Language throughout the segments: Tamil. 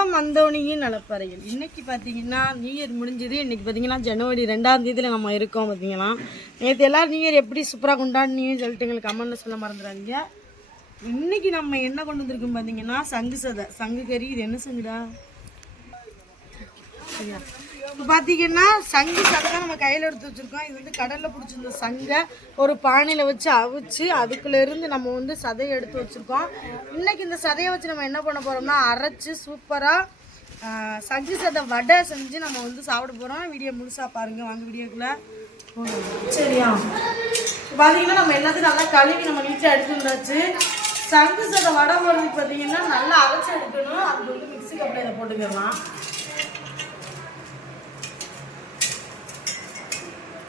வணக்கம் அந்தோணியின் நலப்பறைகள். இன்னைக்கு பார்த்தீங்கன்னா நியூ இயர் முடிஞ்சது. இன்னைக்கு பார்த்தீங்கன்னா ஜனவரி 2ஆம் தேதியில் நம்ம இருக்கோம். பார்த்தீங்கன்னா நேற்று எல்லோரும் நியூ இயர் எப்படி சூப்பராக கொண்டாடினீங்கன்னு சொல்லிட்டு எங்களுக்கு கமெண்ட்டில் சொல்ல மறந்துடாதீங்க. இன்னைக்கு நம்ம என்ன கொண்டு வந்திருக்கோம் பார்த்தீங்கன்னா சங்கு சதை, சங்கு கறி. இது என்ன சங்குடா? சரியா, இப்போ பார்த்தீங்கன்னா சங்கு சதை தான் நம்ம கையில் எடுத்து வச்சுருக்கோம். இது வந்து கடலில் பிடிச்சிருந்த சங்கை ஒரு பானையில் வச்சு அவிச்சு அதுக்குள்ளேருந்து நம்ம வந்து சதையை எடுத்து வச்சுருக்கோம். இன்றைக்கி இந்த சதையை வச்சு நம்ம என்ன பண்ண போகிறோம்னா அரைச்சி சூப்பராக சங்கு சதை வடை செஞ்சு நம்ம வந்து சாப்பிட போகிறோம். வீடியோ முழுசாக பாருங்கள். வாங்க வீடியோக்குள்ளே. சரியா, பார்த்தீங்கன்னா நம்ம எல்லாத்தையும் நல்லா கழுவி நம்ம நீட்டாக எடுத்து வந்தாச்சு. சங்கு சதை வடை போடுறதுக்கு பார்த்தீங்கன்னா நல்லா அரைச்சி எடுக்கணும். அதுக்கு வந்து மிக்ஸி கப்பில் இதை போட்டுக்கலாம்.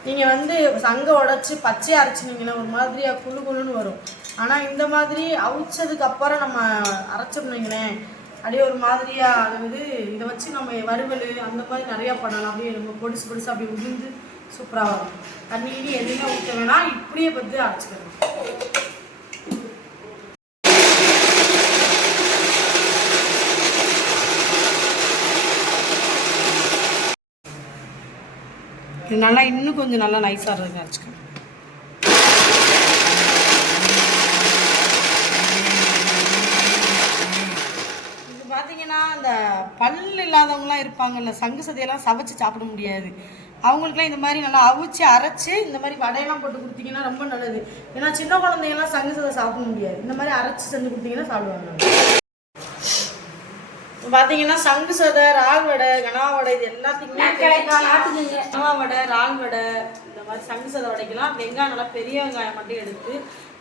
நீங்கள் வந்து சங்கை உடச்சி பச்சையை அரைச்சினீங்கன்னா ஒரு மாதிரியாக குழு குழுன்னு வரும். ஆனால் இந்த மாதிரி அவிச்சதுக்கப்புறம் நம்ம அரைச்சோம்னீங்களேன் அப்படியே ஒரு மாதிரியாக அது வந்து இதை வச்சு நம்ம வறுவல் அந்த மாதிரி நிறையா பண்ணலாம். அப்படியே நம்ம பொடிசு பொடிசு அப்படி உதிர்ந்து சூப்பராக வரும். தண்ணி எதுவுமே ஊற்ற வேணாம், இப்படியே பற்றி அரைச்சிக்கலாம். நல்லா இன்னும் கொஞ்சம் நல்லா நைஸாக இருக்குது அரைச்சிக்கணும். இது பார்த்தீங்கன்னா இந்த பல் இல்லாதவங்களாம் இருப்பாங்கல்ல, சங்கு சதையெல்லாம் சவைச்சு சாப்பிட முடியாது. அவங்களுக்குலாம் இந்த மாதிரி நல்லா அவிச்சு அரைச்சி இந்த மாதிரி வடையெல்லாம் போட்டு கொடுத்தீங்கன்னா ரொம்ப நல்லது. ஏன்னா சின்ன குழந்தைங்கலாம் சங்கு சதை சாப்பிட முடியாது. இந்த மாதிரி அரைச்சி செஞ்சு கொடுத்தீங்கன்னா சாப்பிடுவாங்க. பார்த்தீங்கன்னா சங்கு சதை, ரால் வடை, கனா வடை இது எல்லாத்துக்குமே கனவா வடை, ரால் வடை இந்த மாதிரி சங்கு சதை வடைக்கெல்லாம் வெங்காயம் நல்லா பெரிய வெங்காயம் மட்டும் எடுத்து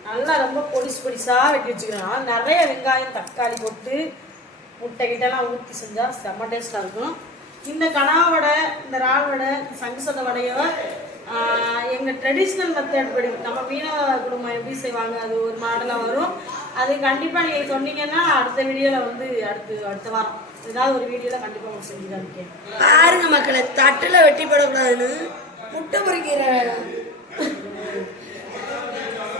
நல்லா ரொம்ப பொடிசு பொடிசாக வெட்டி வச்சுக்கிறோம். நிறைய வெங்காயம் தக்காளி போட்டு முட்டை கிட்டெல்லாம் ஊற்றி செஞ்சால் செம்ம டேஸ்ட்டாக இருக்கும். இந்த கனா வடை, இந்த ரால் வடை, சங்கு சதை வடையை எங்கள் ட்ரெடிஷ்னல் மெத்தட் படி நம்ம மீனவ குடும்பம் எப்படி செய்வாங்க அது ஒரு மாடலாக வரும். அது கண்டிப்பாக நீங்கள் சொன்னீங்கன்னா அடுத்த வீடியோவில் வந்து அடுத்த வாரம் ஏதாவது ஒரு வீடியோவில் கண்டிப்பாக உங்களுக்கு செஞ்சு தான் இருக்கேன். பாருங்க மக்களை, தட்டில் வெட்டி போடக்கூடாதுன்னு முட்டை பொறிக்கிற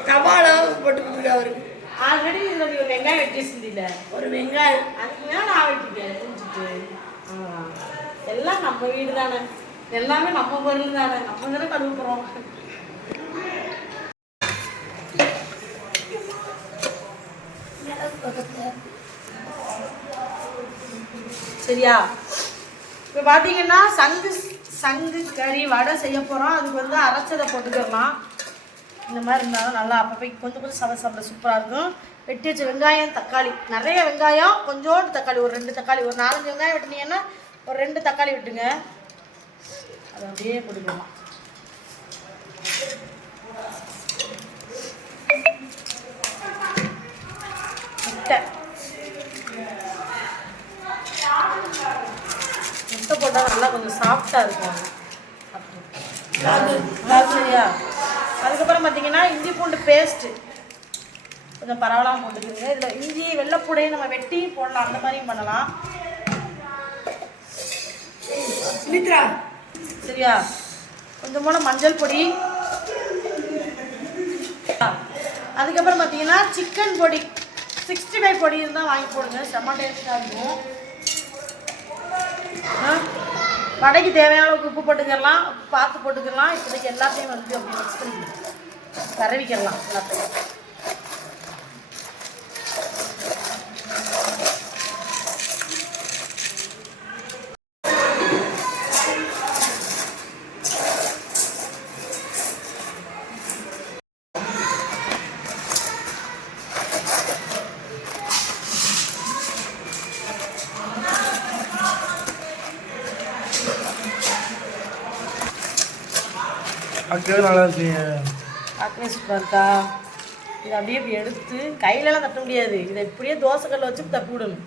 கபாலை போட்டு கொடுத்துருக்கா அவருக்கு. ஆல்ரெடி இதில் ஒரு வெங்காயம் வெட்டி செஞ்சில்ல, ஒரு வெங்காயம் அதுக்கு தான் நான் வெட்டிட்டேன் செஞ்சுட்டு. எல்லாம் நம்ம வீடு தானே, எல்லாமே நம்ம பொருள் தானே, நம்ம தானே கழுவுறோம். சரியா, இப்போ பார்த்தீங்கன்னா சங்கு கறி வடை செய்ய போகிறோம். அதுக்கு வந்து அரைச்சதை போட்டுக்கலாம். இந்த மாதிரி இருந்தாலும் நல்லா அப்பப்போ கொஞ்சம் கொஞ்சம் சாப்பிட சூப்பராக இருக்கும். வெட்டி வச்ச வெங்காயம் தக்காளி, நிறைய வெங்காயம் கொஞ்சோண்டு தக்காளி, ஒரு 2 தக்காளி, ஒரு 4-5 வெங்காயம் வெட்டினீங்கன்னா ஒரு 2 தக்காளி விட்டுங்க. அதை அப்படியே போட்டுக்கலாம். முட்டை போட்டால் நல்லா கொஞ்சம் சாஃப்டாக இருக்கும். சரியா, அதுக்கப்புறம் பார்த்தீங்கன்னா இஞ்சி பூண்டு பேஸ்ட்டு கொஞ்சம் பரவலாக போட்டுக்குங்க. இதில் இஞ்சி வெள்ளைப்பூடையும் நம்ம வெட்டி போடலாம், அந்த மாதிரியும் பண்ணலாம். சரியா, கொஞ்சம் போல மஞ்சள் பொடி. அதுக்கப்புறம் பார்த்தீங்கன்னா சிக்கன் பொடி 65 பொடி இருந்தால் வாங்கி போடுங்க, செம்ம டேஸ்ட்டாக இருக்கும். வடைக்கு தேவையான அளவுக்கு உப்பு போட்டுக்கலாம், பார்த்து போட்டுக்கலாம். இப்போதைக்கு எல்லாத்தையும் வந்து அப்படி மிக்ஸ் பண்ணி கரவிக்கலாம் எல்லாத்தையும். நல்லா இருக்குங்க, பார்க்கவே சூப்பராக இருக்கா. இதை அப்படியே இப்படி எடுத்து கையிலலாம் தட்ட முடியாது. இதை இப்படியே தோசைக்கல்ல வச்சு தப்பி விடணும்.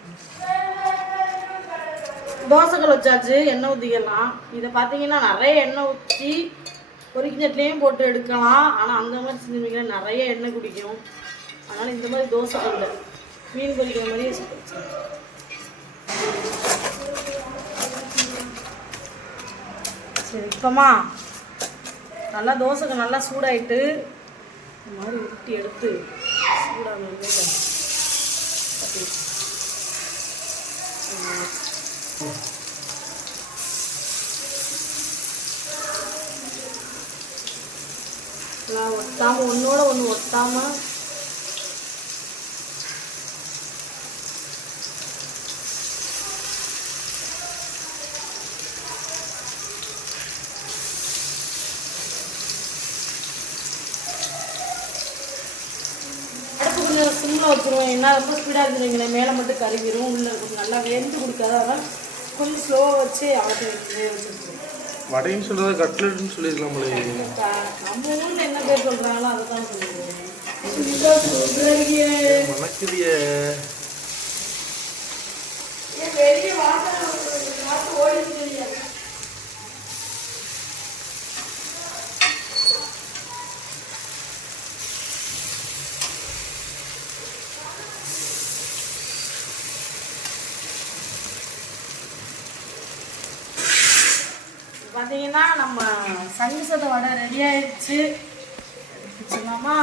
தோசைக்கல் வச்சாச்சு, எண்ணெய் ஊற்றிக்கலாம். இதை பார்த்தீங்கன்னா நிறைய எண்ணெய் ஊற்றி பொரிக்கிஞ்சட்லேயும் போட்டு எடுக்கலாம். ஆனால் அந்த மாதிரி செஞ்சுருந்தீங்கன்னா நிறைய எண்ணெய் குடிக்கும். அதனால் இந்த மாதிரி தோசைக்கல்ல மீன் பொரிக்கிற மாதிரியே சரி. இப்போமா நல்லா தோசைக்கு நல்லா சூடாயிட்டு இந்த மாதிரி உருட்டி எடுத்து சூடாக ஒட்டாம ஒன்னோட ஒன்று ஒட்டாம கொஞ்சம் சிம்மில் வச்சுருவோம். ஏன்னா ரொம்ப ஸ்பீடாக இருந்துருவீங்களே மேலே மட்டும் கருவிடும், உள்ளே கொஞ்சம் நல்லா வெந்து கொடுக்காது. அதனால் கொஞ்சம் ஸ்லோவாக வச்சு அவ்வளோ வச்சுருக்கோம். வடைன்னு சொல்கிறத கட்லெட்னு சொல்லியிருக்கலாம்லே. நம்ம ஊரில் என்ன பேர் சொல்கிறாங்களோ அதை தான் சொல்லுவோம். மணக்குதியே வெளியே வாசல் ஓடிச்சு. பார்த்தீங்கன்னா நம்ம சங்கீசத வடை ரெடி ஆயிடுச்சு. சொல்லாமா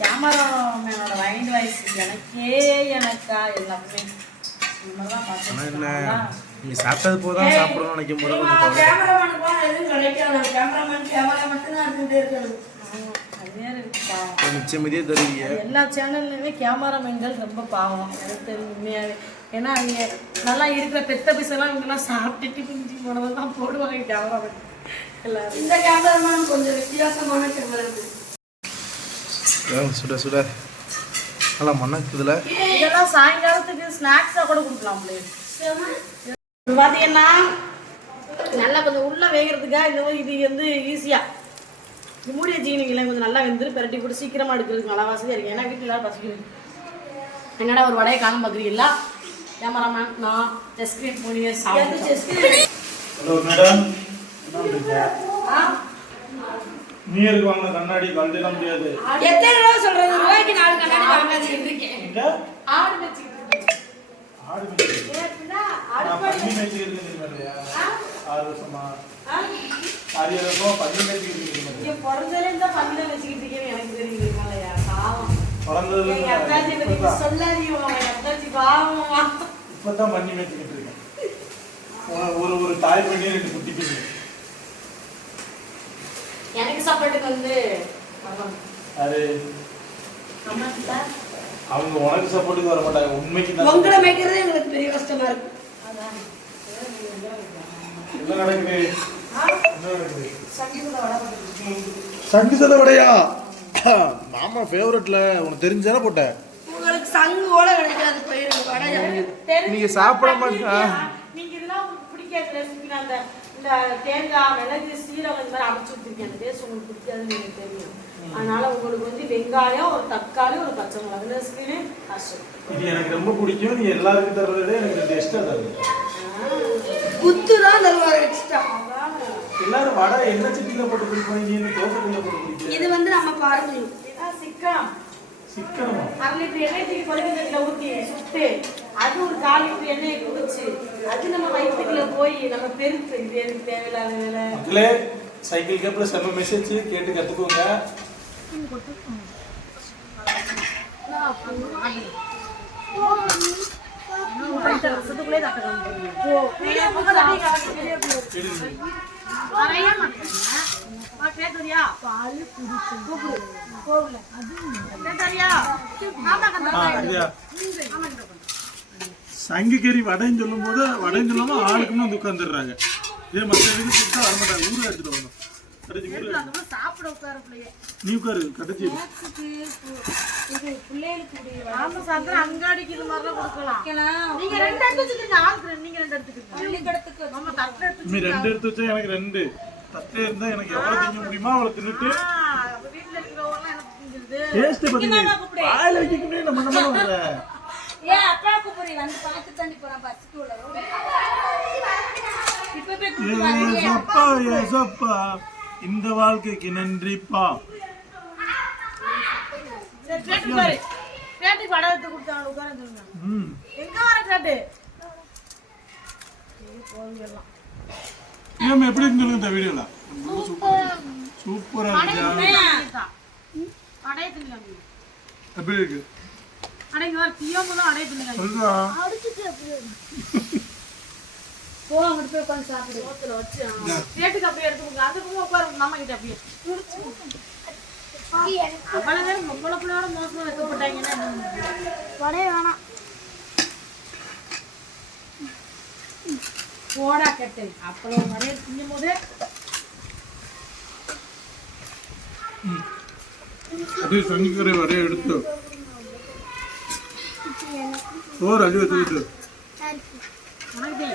கேமராமேனோட மைண்ட் வாய்ஸ் எனக்கா எல்லாமே இந்த மாதிரி தான் பார்த்தேன். நீ சாப்பிட்டது போதான் சாப்பிடணும்னு நினைக்கும் போது கொஞ்சம் கேமராமேனுக்கு எதுவும் கிடைக்காது. கேமராமேன் கேமரா மட்டும்தான் இருந்துகிட்டே இருக்கணும். மிச்சம் மீதியே தருவீங்க. எல்லா சேனல்லையுமே கேமராமேன்கள் ரொம்ப பாவம் எனக்கு தெரியும் உண்மையாகவே. ஏன்னா அவங்க நல்லா இருக்கிற பெத்த பீஸெல்லாம் இவங்கெல்லாம் சாப்பிட்டுட்டு பிஞ்சி போனதை தான் போடுவாங்க கேமராமேன் எல்லாரும். இந்த கேமராமேன் கொஞ்சம் வித்தியாசமான கேமராமேன். சுட சுட நல்லா மணக்குதுல. இதெல்லாம் சாயங்காலத்துக்கு ஸ்நாக்ஸாக கூட கொடுக்கலாம்லே. பார்த்தீங்கன்னா நல்லா கொஞ்சம் உள்ளே வேகிறதுக்காக இந்த மாதிரி இது வந்து ஈஸியாக இது மூடி வச்சுக்கினீங்களே கொஞ்சம் நல்லா வெந்துட்டு பெரட்டி போட்டு சீக்கிரமாக எடுக்கிறதுக்கு நல்லா வசதியாக இருக்குது. ஏன்னா வீட்டில் எல்லாரும் பசிக்குது. என்னடா ஒரு வடையை காண பார்க்குறீங்களா? கேமராமேன் நான் டெஸ்கிரீன் போனியே சாப்பிட்டு நீ இருக்கு வாங்க கண்ணாடி கழட்டிட முடியாது. எத்தனை ரூபா சொல்றது? ரூபாய்க்கு 4 கண்ணாடி வாங்க வச்சிருக்கேன். ஆடு வச்சுக்கிட்டு ஆடு மேய்ச்சிக்கிட்டு 6 வருஷமா 6 வருஷமா பண்ணி மேய்ச்சிக்கிட்டு பிறந்ததுல இருந்தா பங்கில வச்சுக்கிட்டு இருக்கேன்னு எனக்கு தெரியுங்களா? பாவம் பிறந்ததுல எங்க அத்தாச்சி பத்தி சொல்லாதீங்க. அத்தாச்சி பாவமா இப்பதான் பண்ணி மேய்ச்சிக்கிட்டு இருக்கேன். ஒரு தாய் பண்ணி 2 குட்டி பண்ணி எனக்கு சாப்பாட்டுக்கு வந்து அது அவங்க உனக்கு சப்போர்ட்டுக்கு வர மாட்டாங்க. உண்மைக்கு தான் உங்களை மேய்க்கிறது எங்களுக்கு பெரிய கஷ்டமா இருக்கு. என்ன நடக்குது? சங்கீத வடையா மாமா ஃபேவரட்ல உனக்கு தெரிஞ்சானே போட்டேன். உங்களுக்கு சங்கு ஓட கிடைக்காது போயிருங்க வடையா. நீங்க சாப்பிட மாட்டீங்க. நீங்க இதெல்லாம் உங்களுக்கு பிடிக்காத ரெசிபி. அந்த இந்த தேங்காய் மிளகு சீரகம் இந்த மாதிரி அரைச்சி ஊற்றிருக்கேன். அந்த டேஸ்ட் உங்களுக்கு பிடிக்காதுன்னு எனக்கு தெரியும். அதனால உங்களுக்கு வந்து வெங்காயம் ஒரு தக்காளி ஒரு பச்சை மிளகு ரெசிபின்னு கஷ்டம். இது எனக்கு ரொம்ப பிடிக்கும். நீ எல்லாருக்கும் தர்றதே எனக்கு டேஸ்டா தருது. குத்து தான் தருவாங்க எக்ஸ்ட்ரா. எல்லாரும் வடை என்ன சட்டியில போட்டு குடிப்பாங்க, தோசை கல்ல போட்டு குடிப்பாங்க. இது வந்து நம்ம பாரம்பரியம். சிக்கனம் சிக்கனமா 1 லிட்டர் எண்ணெய் தூக்கி கொதிக்கல ஊற்றி சுட்டு அது ஒரு 1/4 லிட்டர் எண்ணெயை குடிச்சு அது நம்ம வயிற்றுக்குள்ள போய் நம்ம பெருத்து இது எனக்கு தேவையில்லாத வேலை. மக்களே சைக்கிள் கேப்ல செம்ம மெசேஜ் கேட்டு கத்துக்கோங்க. வருஷத்துக்குள்ளே தட்டணும். சங்கிக்கறி வடைன்னு சொல்லும் போது வடைன்னு சொல்லாம ஆளுக்குன்னு வந்து உட்காந்துடுறாங்க. இதே மற்ற வீடு கொடுத்தா வரமாட்டாங்க. ஊருக்கு எடுத்துட்டு வரணும். சாப்பிட உட்கார நீ உட்காரு கடைச்சி அங்காடிக்கு இது மாதிரிலாம் கொடுக்கலாம். நீங்க 2 எடுத்து வச்சுக்கீங்க. ஆளுக்கு நீங்க 2 எடுத்துக்கீங்க. நம்ம தட்டு எடுத்து நீ 2 எடுத்து வச்சா எனக்கு 2 தட்டே இருந்தா எனக்கு எவ்வளவு திங்க முடியுமா அவ்வளவு தின்னுட்டு வீட்டுல இருக்கிறவங்க எனக்கு திங்குது. டேஸ்ட் பாத்தீங்க வாயில வைக்க முடியாது. நம்ம நம்ம வரல ஏன் அப்பா கூப்பிடுறீ வந்து பாத்து தண்ணி போறான் பஸ்க்குள்ள. ஏசப்பா ஏசப்பா இந்த வாழ்க்கைக்கு நன்றிப்பா. கேட்டுக்கு வடை எடுத்து கொடுத்தாங்க உட்கார சொல்லுங்க. எங்க வர கேட்டு ஏன் எப்படி இருந்துருக்கு இந்த வீடியோல? சூப்பரா இருக்கு. வடையை தின்னு எப்படி இருக்கு? அடைங்க வர பியோமு தான் அடைய தின்னுங்க. சொல்றா போ அங்கிட்டு போய் உட்காந்து சாப்பிடு. சோத்துல வச்சு கேட்டுக்கு அப்படியே எடுத்துக்கோங்க. அதுக்கும் உட்காரு மாமா கிட்ட அப்படியே. அவ்வளவு நேரம் பொம்பளை பிள்ளையோட மோசமா வைக்கப்பட்டாங்கன்னா வடைய வேணாம். போடா கெட்டு அப்புறம் வரைய திங்கும் போதே அப்படியே சங்கிக்கரை வரைய எடுத்து சோறு அள்ளி வச்சுக்கிட்டு உனக்கு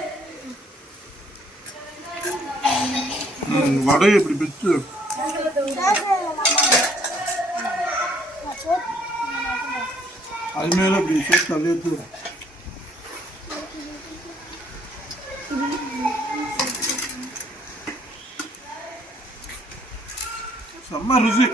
வடையை இப்படி பிச்சு அது மேல இப்படி சேர்த்து அள்ளி வச்சு செம்ம ருசி.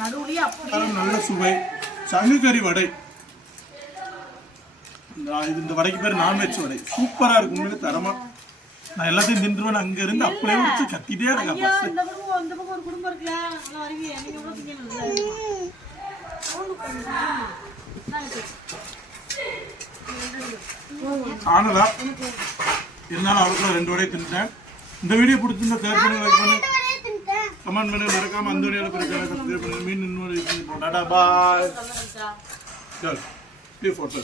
நடுவுலயே அப்படி நல்ல சுவை சங்குக்கறி வடை. இந்த வடைக்கு பேர் நான்வெஜ் வடை. சூப்பரா இருக்கும், உண்மையிலே தரமா. நான் எல்லாத்தையும் தின்றுவேன். அங்க இருந்து அப்படியே வச்சு கத்திட்டே இருக்கேன். இந்த பக்கம் ஒரு குடும்பம் இருக்குல்ல, நல்லா வருவீங்க. நீங்க எவ்வளவு திங்கணும்? ஆனதா இருந்தாலும் அவளுக்குள்ள 2 வடையை தின்ட்டேன். இந்த வீடியோ பிடிச்சிருந்தா ஷேர் பண்ணி லைக் பண்ணி கமெண்ட் பண்ணி மறக்காம அந்த வீடியோல பிடிச்சா சப்ஸ்கிரைப் பண்ணி மீன் இன்னொரு பாய். சரி போட்டோ